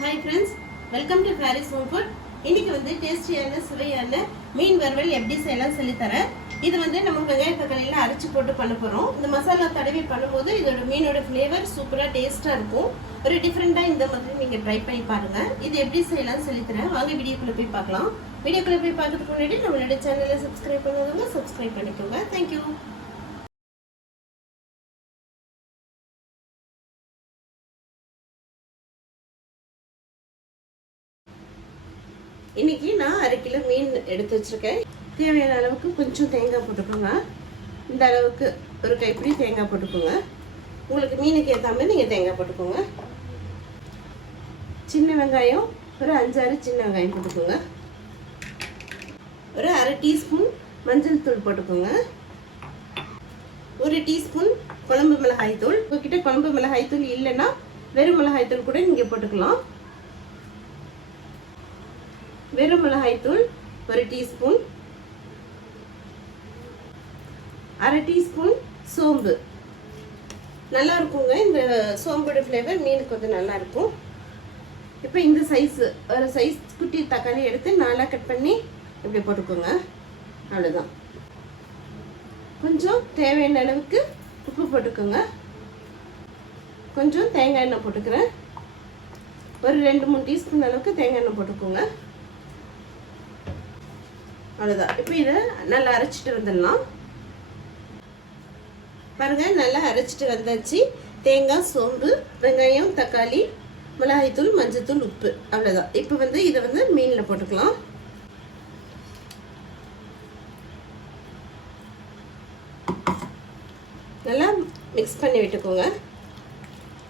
Hi friends, welcome to Harris home food. இன்னைக்கு வந்து டேஸ்டியான சுவையான மீன் வறுவல் எப்படி செய்யலாம் சொல்லித்தரேன். இது வந்து நம்ம வெங்காய தக்காளியில் அரைச்சி போட்டு பண்ண போகிறோம். இந்த மசாலா தடவி பண்ணும்போது இதோட மீனோட ஃப்ளேவர் சூப்பராக டேஸ்ட்டாக இருக்கும். ஒரு டிஃப்ரெண்ட்டாக இந்த மாதிரி நீங்கள் ட்ரை பண்ணி பாருங்கள். இது எப்படி செய்யலாம்னு சொல்லித்தரேன். வாங்க வீடியோக்குள்ளே போய் பார்க்கலாம். வீடியோக்குள்ளே போய் பார்க்கறதுக்கு முன்னாடி நம்மளோட சேனலை சப்ஸ்கிரைப் பண்ணுவாங்க, சப்ஸ்கிரைப் பண்ணிக்கோங்க. தேங்க்யூ. இன்னைக்கு நான் 1/2 கிலோ மீன் எடுத்து வச்சிருக்கேன். தேவையான அளவுக்கு கொஞ்சம் தேங்காய் போட்டுக்கோங்க. இந்த அளவுக்கு ஒரு கைப்பிடி தேங்காய் போட்டுக்கோங்க. உங்களுக்கு மீனுக்கு ஏற்ற மாதிரி நீங்கள் தேங்காய் போட்டுக்கோங்க. சின்ன வெங்காயம் ஒரு 5-6 சின்ன வெங்காயம் போட்டுக்கோங்க. ஒரு 1/2 டீஸ்பூன் மஞ்சள் தூள் போட்டுக்கோங்க. 1 டீஸ்பூன் குழம்பு மிளகாய் தூள். உங்ககிட்ட குழம்பு மிளகாய் தூள் இல்லைன்னா வெறும் மிளகாய் தூள் கூட நீங்கள் போட்டுக்கலாம். வெறும் மிளகாய் தூள் 1 டீஸ்பூன். 1/2 டீஸ்பூன் சோம்பு. நல்லா இருக்குங்க, இந்த சோம்போட ஃப்ளேவர் மீனுக்கு வந்து நல்லா இருக்கும். இப்போ இந்த ஒரு சைஸ் குட்டி தக்காளி எடுத்து 4 கட் பண்ணி இப்படி போட்டுக்கோங்க. அவ்வளோதான். கொஞ்சம் தேவையான அளவுக்கு உப்பு போட்டுக்கோங்க. கொஞ்சம் தேங்காய் எண்ணெய் போட்டுக்கிறேன். ஒரு 2-3 டீஸ்பூன் அளவுக்கு தேங்காய் எண்ணெய் போட்டுக்கோங்க. அவ்வளோதான். இப்போ இதை நல்லா அரைச்சிட்டு வந்துடலாம். பாருங்கள், நல்லா அரைச்சிட்டு வந்தாச்சு. தேங்காய், சோம்பு, வெங்காயம், தக்காளி, மிளகாய்த்தூள், மஞ்சத்தூள், உப்பு. அவ்வளோதான். இப்போ வந்து இதை வந்து மீனில் போட்டுக்கலாம். நல்லா மிக்ஸ் பண்ணி விட்டுக்கோங்க.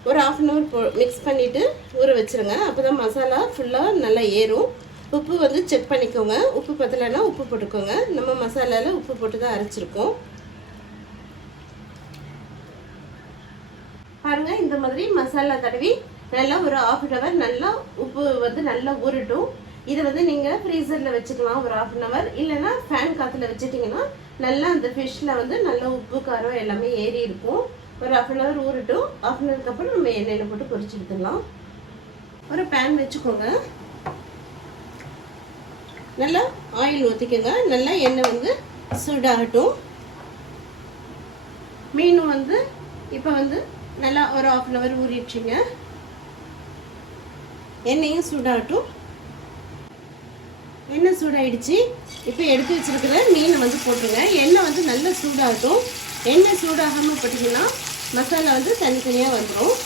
ஒரு 1/2 hour மிக்ஸ் பண்ணிவிட்டு ஊற வச்சுருங்க. அப்போ தான் மசாலா ஃபுல்லாக நல்லா ஏறும். உப்பு வந்து செக் பண்ணிக்கோங்க. உப்பு பத்தலைன்னா உப்பு போட்டுக்கோங்க. நம்ம மசாலாவில் உப்பு போட்டு தான் அரைச்சிருக்கோம். பாருங்கள், இந்த மாதிரி மசாலா தடவி நல்லா ஒரு 1/2 hour நல்லா உப்பு வந்து நல்லா ஊறட்டும். இதை வந்து நீங்கள் ஃப்ரீசரில் வச்சுக்கலாம் ஒரு 1/2 hour. இல்லைன்னா ஃபேன் காற்றுல வச்சுட்டிங்கன்னா நல்லா அந்த ஃபிஷ்ஷில் வந்து நல்லா உப்பு காரம் எல்லாமே ஏறி இருக்கும். ஒரு 1/2 hour ஊறட்டும். 1/2 hourக்கு அப்புறம் நம்ம எண்ணெயில் போட்டு பொரிச்சு எடுத்துடலாம். ஒரு பேன் வச்சுக்கோங்க. நல்லா ஆயில் ஊற்றிக்கோங்க. நல்லா எண்ணெய் வந்து சூடாகட்டும். மீனும் வந்து இப்போ வந்து நல்லா ஒரு 1/2 hour ஊறிடுச்சிங்க. எண்ணெயும் சூடாகட்டும். எண்ணெய் சூடாகிடுச்சு. இப்போ எடுத்து வச்சுருக்கிற மீனை வந்து போட்டுருங்க. எண்ணெய் வந்து நல்லா சூடாகட்டும். எண்ணெய் சூடாகாமல் போட்டிங்கன்னா மசாலா வந்து தனித்தனியாக வந்துடும்.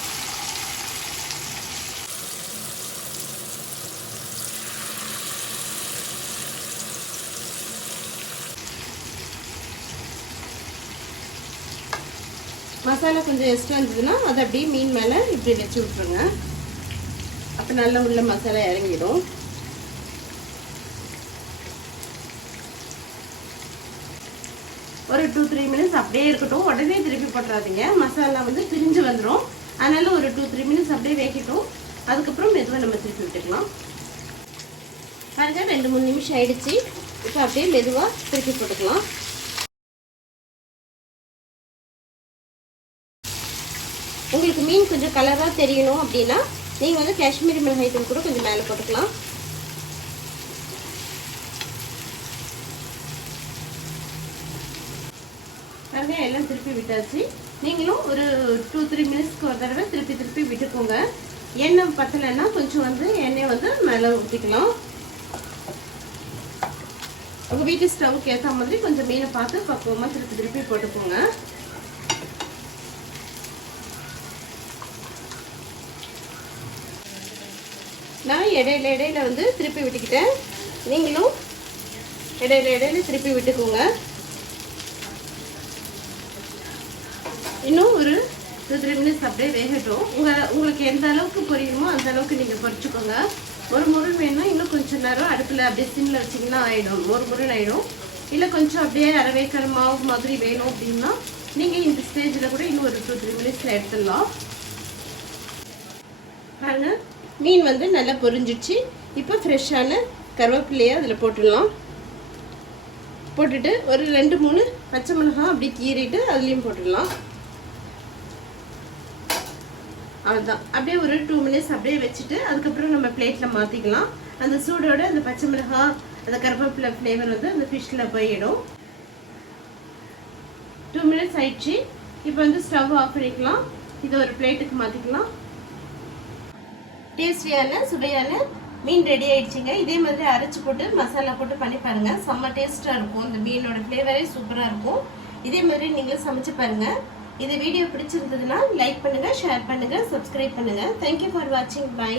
மசாலா கொஞ்சம் எக்ஸ்ட்ரா இருந்ததுன்னா அதை அப்படியே மீன் மேலே இப்படி வச்சு விட்ருங்க. அப்போ நல்லா உள்ள மசாலா இறங்கிடும். ஒரு 2-3 minutes அப்படியே இருக்கட்டும். உடனே திருப்பி போட்டுறாதீங்க, மசாலா வந்து பிரிஞ்சு வந்துடும். அதனால ஒரு 2-3 minutes அப்படியே வேகட்டும். அதுக்கப்புறம் மெதுவாக நம்ம திருப்பி விட்டுக்கலாம். பாருங்க, 2-3 நிமிஷம் ஆயிடுச்சு. இப்போ அப்படியே மெதுவாக திருப்பி போட்டுக்கலாம். உங்களுக்கு மீன் கொஞ்சம் கலராக தெரியணும் அப்படின்னா நீங்கள் வந்து காஷ்மீரி மிளகாய் தூள் கூட கொஞ்சம் மேலே போட்டுக்கலாம். பாருங்க, எல்லாம் திருப்பி விட்டாச்சு. நீங்களும் ஒரு 2-3 minutesக்கு ஒரு தடவை திருப்பி விட்டுக்கோங்க. எண்ணெய் பத்தலைன்னா கொஞ்சம் வந்து எண்ணெய் வந்து மேலே ஊற்றிக்கலாம். உங்கள் வீட்டு ஸ்டவ்வுக்கு ஏற்ற மாதிரி கொஞ்சம் மீனை பார்த்து பக்குவமாக திருப்பி போட்டுக்கோங்க. நான் இடையில வந்து திருப்பி விட்டுக்கிட்டேன். நீங்களும் இடையில திருப்பி விட்டுக்கோங்க. இன்னும் ஒரு 2-3 minutes அப்படியே வேகட்டும். உங்களுக்கு எந்த அளவுக்கு பொரியுமோ அந்த அளவுக்கு நீங்கள் பொரிச்சுக்கோங்க. ஒரு முறை வேணும், இன்னும் கொஞ்சம் நேரம் அடுப்பில் அப்படியே சிம்மில் வச்சிங்கன்னா ஆகிடும், ஒரு முறை ஆகிடும். இல்லை கொஞ்சம் அப்படியே அரைவேக்கிற மாவு மாதிரி வேணும் அப்படின்னா நீங்கள் இந்த ஸ்டேஜில் கூட இன்னும் ஒரு 2-3 minutesல எடுத்துடலாம். பாருங்கள், மீன் வந்து நல்லா பொரிஞ்சிடுச்சு. இப்போ ஃப்ரெஷ்ஷான கருவேப்பிலையை அதில் போட்டுடலாம். போட்டுட்டு ஒரு 2-3 பச்சை மிளகாய் அப்படி கீறிட்டு அதுலேயும் போட்டுடலாம். அவ்வளோதான். அப்படியே ஒரு 2 மினிட்ஸ் அப்படியே வச்சுட்டு அதுக்கப்புறம் நம்ம பிளேட்டில் மாற்றிக்கலாம். அந்த சூடோட அந்த பச்சை மிளகாய் அந்த கருவேப்பிலை ஃப்ளேவர் வந்து அந்த ஃபிஷ்ஷில் போயிடும். 2 மினிட்ஸ் ஆயிடுச்சு. இப்போ வந்து ஸ்டவ் ஆஃப் பண்ணிக்கலாம். இதை ஒரு பிளேட்டுக்கு மாற்றிக்கலாம். டேஸ்டியான சுவையான மீன் ரெடி ஆயிடுச்சுங்க. இதே மாதிரி அரைச்சி போட்டு மசாலா போட்டு பண்ணி பாருங்க. செம்ம டேஸ்ட்டாக இருக்கும். இந்த மீனோட ஃப்ளேவரே சூப்பராக இருக்கும். இதே மாதிரி நீங்களும் சமைச்சு பாருங்க. இந்த வீடியோ பிடிச்சிருந்ததுன்னா லைக் பண்ணுங்க, ஷேர் பண்ணுங்க, சப்ஸ்கிரைப் பண்ணுங்க. தேங்க்யூ ஃபார் வாட்சிங். பை.